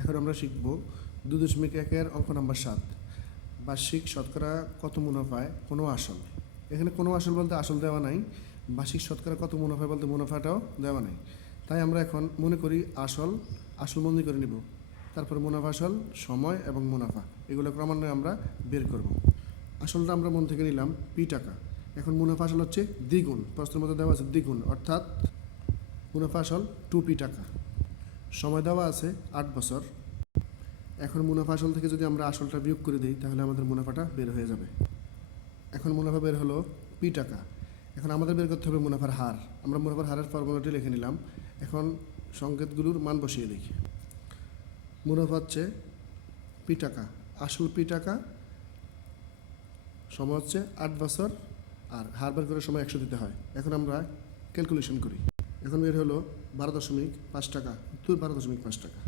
এখন আমরা শিখব 2.1-এর অঙ্ক নাম্বার 7। বার্ষিক শতকরা কত মুনাফায় কোনো আসল। এখানে কোনো আসল বলতে আসল দেওয়া নাই, বার্ষিক শতকরা কত মুনাফায় বলতে মুনাফাটাও দেওয়া নাই। তাই আমরা এখন মনে করি আসল মনে করে নিব, তারপর মুনাফা আসল, সময় এবং মুনাফা এগুলো ক্রমান্বয়ে আমরা বের করব। আসলটা আমরা মন থেকে নিলাম পি টাকা। এখন মুনাফা আসল হচ্ছে দ্বিগুণ, প্রশ্নের মধ্যে দেওয়া আছে দ্বিগুণ, অর্থাৎ মুনাফা আসল 2p টাকা। সময় দেওয়া আছে 8 বছর। এখন মুনাফা আসল থেকে যদি আমরা আসলটা বিয়োগ করে দিই তাহলে আমাদের মুনাফাটা বের হয়ে যাবে। এখন মুনাফা বের হলো পি টাকা। এখন আমাদের বের করতে হবে মুনাফার হার। আমরা মুনাফার হারের ফর্মুলাটি লিখে নিলাম। এখন সংকেতগুলোর মান বসিয়ে দিই। মুনাফা হচ্ছে পি টাকা, আসল পি টাকা, সময় হচ্ছে 8 বছর, আর হার বের করে সময় 100 দিতে হয়। এখন আমরা ক্যালকুলেশন করি। এখন বের হলো 12.5 টাকা, 12.5 টাকা।